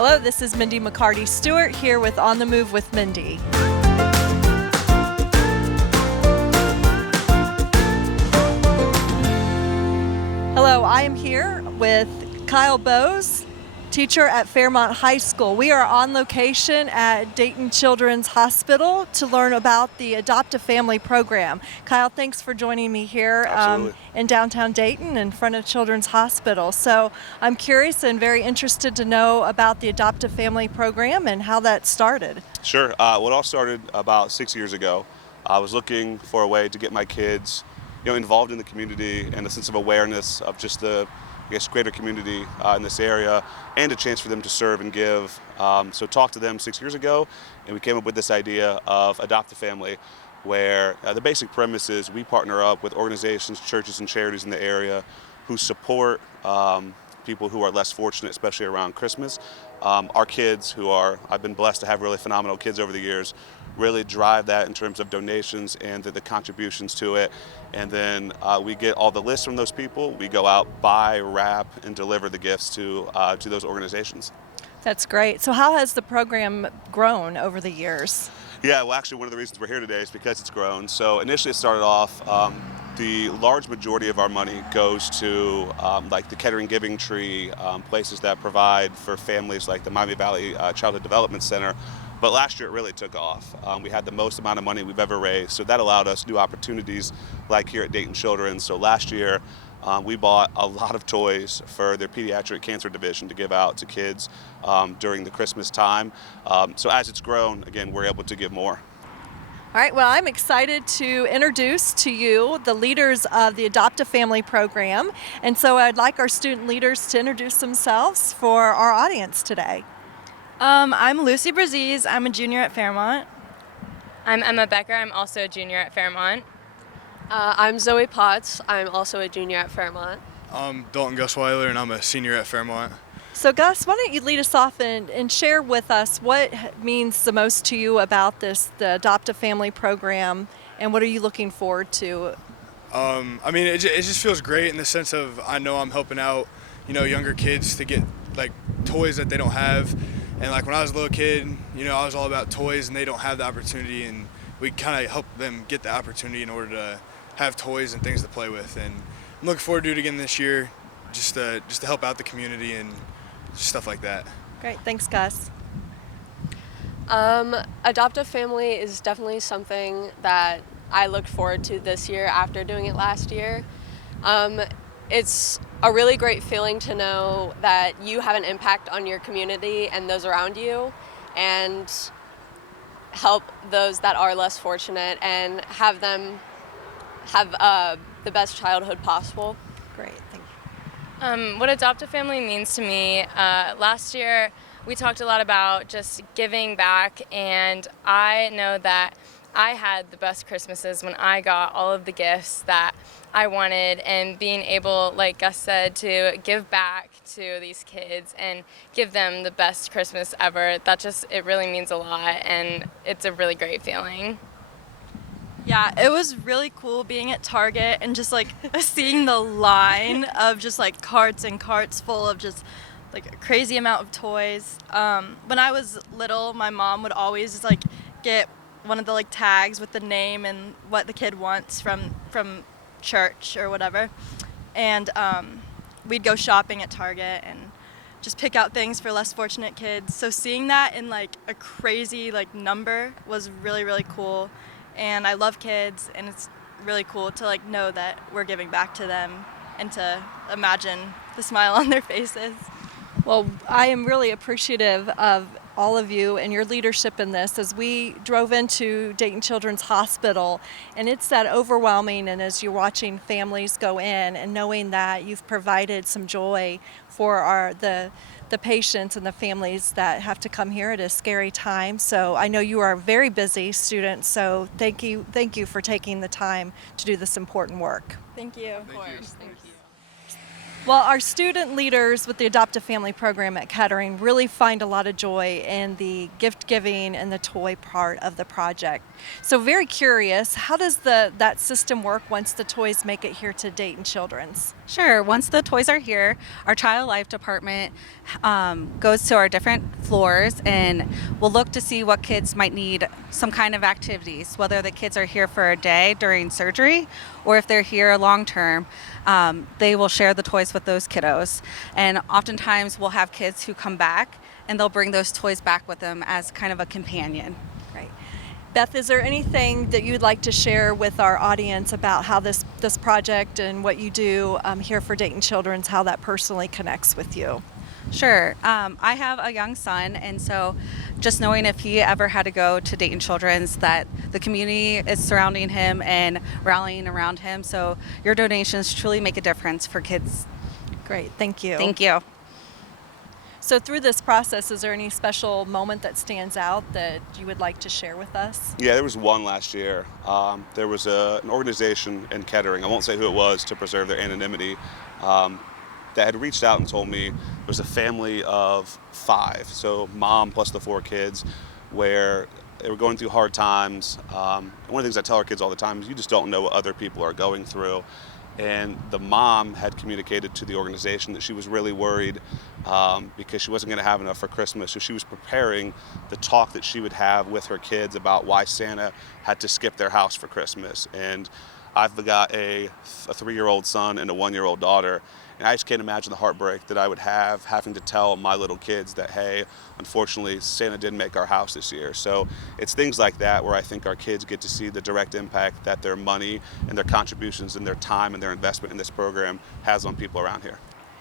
Hello, this is Mindy McCarty-Stewart here with On the Move with Mindy. Hello, I am here with Kyle Bowes, teacher at Fairmont High School. We are on location at Dayton Children's Hospital to learn about the Adopt a Family program. Kyle, thanks for joining me here in downtown Dayton in front of Children's Hospital. So I'm curious and very interested to know about the Adopt a Family program and how that started. Sure. Well, it all started about 6 years ago. I was looking for a way to get my kids involved in the community and a sense of awareness of just the greater community in this area, and a chance for them to serve and give. So talked to them 6 years ago, and we came up with this idea of Adopt a Family, where the basic premise is we partner up with organizations, churches, and charities in the area who support people who are less fortunate, especially around Christmas. Our kids, I've been blessed to have really phenomenal kids over the years, really drive that in terms of donations and the contributions to it. And then we get all the lists from those people. We go out, buy, wrap, and deliver the gifts to those organizations. That's great. So how has the program grown over the years? Yeah, well, actually, one of the reasons we're here today is because it's grown. So initially it started off, the large majority of our money goes to like the Kettering Giving Tree, places that provide for families like the Miami Valley Childhood Development Center. But last year it really took off. We had the most amount of money we've ever raised, so that allowed us new opportunities like here at Dayton Children's. So last year we bought a lot of toys for their pediatric cancer division to give out to kids during the Christmas time. So as it's grown, again, we're able to give more. All right, well, I'm excited to introduce to you the leaders of the Adopt a Family program. And so I'd like our student leaders to introduce themselves for our audience today. I'm Lucy Braziz. I'm a junior at Fairmont. I'm Emma Becker. I'm also a junior at Fairmont. I'm Zoe Potts. I'm also a junior at Fairmont. I'm Dalton Gusweiler, and I'm a senior at Fairmont. So Gus, why don't you lead us off and share with us what means the most to you about the Adopt a Family program, and what are you looking forward to? I mean, it just feels great in the sense of I know I'm helping out, younger kids to get like toys that they don't have. And like when I was a little kid, I was all about toys, and they don't have the opportunity, and we kind of help them get the opportunity in order to have toys and things to play with. And I'm looking forward to do it again this year, just to help out the community and stuff like that. Great, thanks, Gus. Adopt a Family is definitely something that I looked forward to this year after doing it last year. It's a really great feeling to know that you have an impact on your community and those around you, and help those that are less fortunate and have them have the best childhood possible. Great, thank you. What Adopt a Family means to me, last year we talked a lot about just giving back, and I know that I had the best Christmases when I got all of the gifts that I wanted, and being able, like Gus said, to give back to these kids and give them the best Christmas ever. It really means a lot, and it's a really great feeling. Yeah, it was really cool being at Target and just like seeing the line of just like carts and carts full of just like a crazy amount of toys. When I was little, my mom would always just like get one of the like tags with the name and what the kid wants from church or whatever, and we'd go shopping at Target and just pick out things for less fortunate kids. So seeing that in like a crazy like number was really, really cool. And I love kids, and it's really cool to like know that we're giving back to them and to imagine the smile on their faces. Well, I am really appreciative of all of you and your leadership in this as we drove into Dayton Children's Hospital, and it's that overwhelming, and as you're watching families go in and knowing that you've provided some joy for the patients and the families that have to come here at a scary time. So I know you are very busy students, so thank you for taking the time to do this important work. Thank you. Of course. Thank you. Well, our student leaders with the Adopt a Family program at Kettering really find a lot of joy in the gift giving and the toy part of the project. So very curious, how does that system work once the toys make it here to Dayton Children's? Sure. Once the toys are here, our child life department goes to our different floors and we'll look to see what kids might need some kind of activities, whether the kids are here for a day during surgery or if they're here long term. They will share the toys with those kiddos. And oftentimes we'll have kids who come back and they'll bring those toys back with them as kind of a companion. Great. Beth, is there anything that you'd like to share with our audience about how this project and what you do here for Dayton Children's, how that personally connects with you? Sure. I have a young son, and so just knowing if he ever had to go to Dayton Children's, that the community is surrounding him and rallying around him. So your donations truly make a difference for kids. Great. Thank you. Thank you. So through this process, is there any special moment that stands out that you would like to share with us? Yeah, there was one last year. There was an organization in Kettering, I won't say who it was to preserve their anonymity, that had reached out and told me there was a family of 5, so mom plus the 4 kids, where they were going through hard times. One of the things I tell our kids all the time is you just don't know what other people are going through. And the mom had communicated to the organization that she was really worried because she wasn't going to have enough for Christmas. So she was preparing the talk that she would have with her kids about why Santa had to skip their house for Christmas. And I've got a 3-year-old son and a 1-year-old daughter. And I just can't imagine the heartbreak that I would have having to tell my little kids that, hey, unfortunately, Santa didn't make our house this year. So it's things like that where I think our kids get to see the direct impact that their money and their contributions and their time and their investment in this program has on people around here.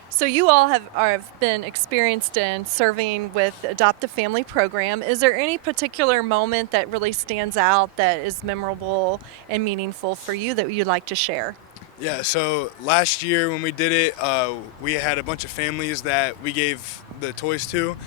So you all have been experienced in serving with Adopt a Family program. Is there any particular moment that really stands out that is memorable and meaningful for you that you'd like to share? Yeah, so last year when we did it, we had a bunch of families that we gave the toys to,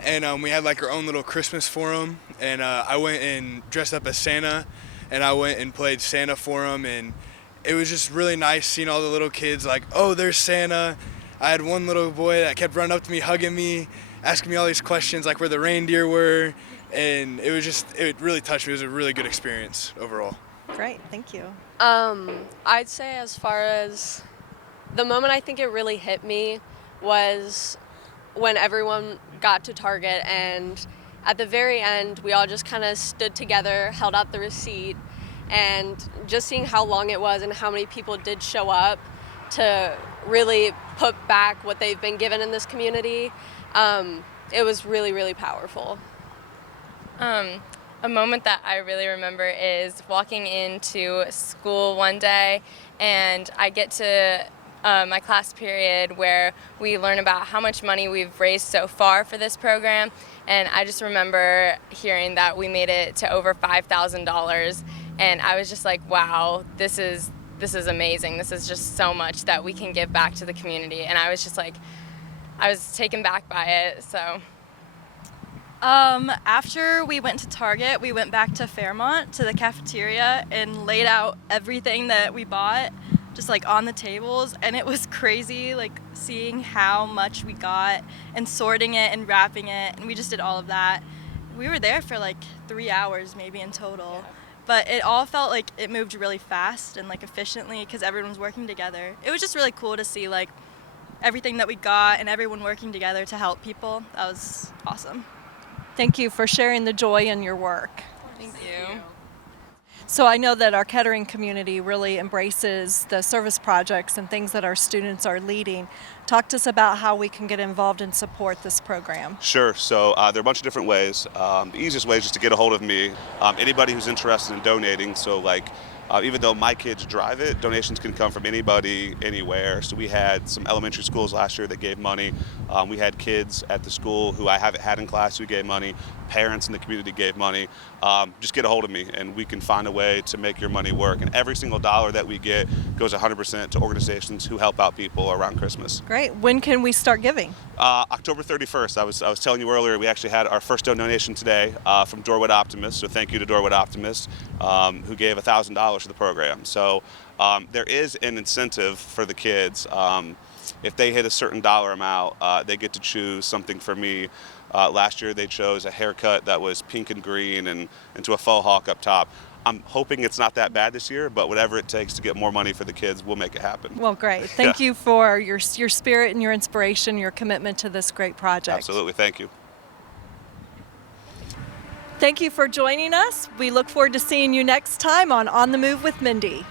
and we had like our own little Christmas for them, and I went and dressed up as Santa, and I went and played Santa for them, and it was just really nice seeing all the little kids like, oh, there's Santa. I had one little boy that kept running up to me, hugging me, asking me all these questions like where the reindeer were, and it really touched me. It was a really good experience overall. Great, thank you. I'd say as far as the moment I think it really hit me was when everyone got to Target, and at the very end we all just kind of stood together, held out the receipt, and just seeing how long it was and how many people did show up to really put back what they've been given in this community. It was really, really powerful. A moment that I really remember is walking into school one day, and I get to my class period where we learn about how much money we've raised so far for this program, and I just remember hearing that we made it to over $5,000, and I was just like, wow, this is amazing. This is just so much that we can give back to the community, and I was just like, I was taken back by it, so. After we went to Target, we went back to Fairmont to the cafeteria and laid out everything that we bought just like on the tables, and it was crazy like seeing how much we got and sorting it and wrapping it, and we just did all of that. We were there for like 3 hours maybe in total, but it all felt like it moved really fast and like efficiently because everyone was working together. It was just really cool to see like everything that we got and everyone working together to help people. That was awesome. Thank you for sharing the joy in your work. Thank you. So I know that our Kettering community really embraces the service projects and things that our students are leading. Talk to us about how we can get involved and support this program. Sure. So there are a bunch of different ways. The easiest way is just to get a hold of me. Anybody who's interested in donating, so like even though my kids drive it, donations can come from anybody, anywhere. So we had some elementary schools last year that gave money. We had kids at the school who I haven't had in class who gave money. Parents in the community gave money. Just get a hold of me and we can find a way to make your money work. And every single dollar that we get goes 100% to organizations who help out people around Christmas. Great. When can we start giving? October 31st. I was telling you earlier, we actually had our first donation today from Dorwood Optimist. So thank you to Dorwood Optimist, who gave $1,000 to the program. So there is an incentive for the kids. If they hit a certain dollar amount, they get to choose something for me. Last year they chose a haircut that was pink and green and into a faux hawk up top. I'm hoping it's not that bad this year, but whatever it takes to get more money for the kids, we'll make it happen. Well, great. Thank you for your spirit and your inspiration, your commitment to this great project. Absolutely. Thank you. Thank you for joining us. We look forward to seeing you next time on the Move with Mindy.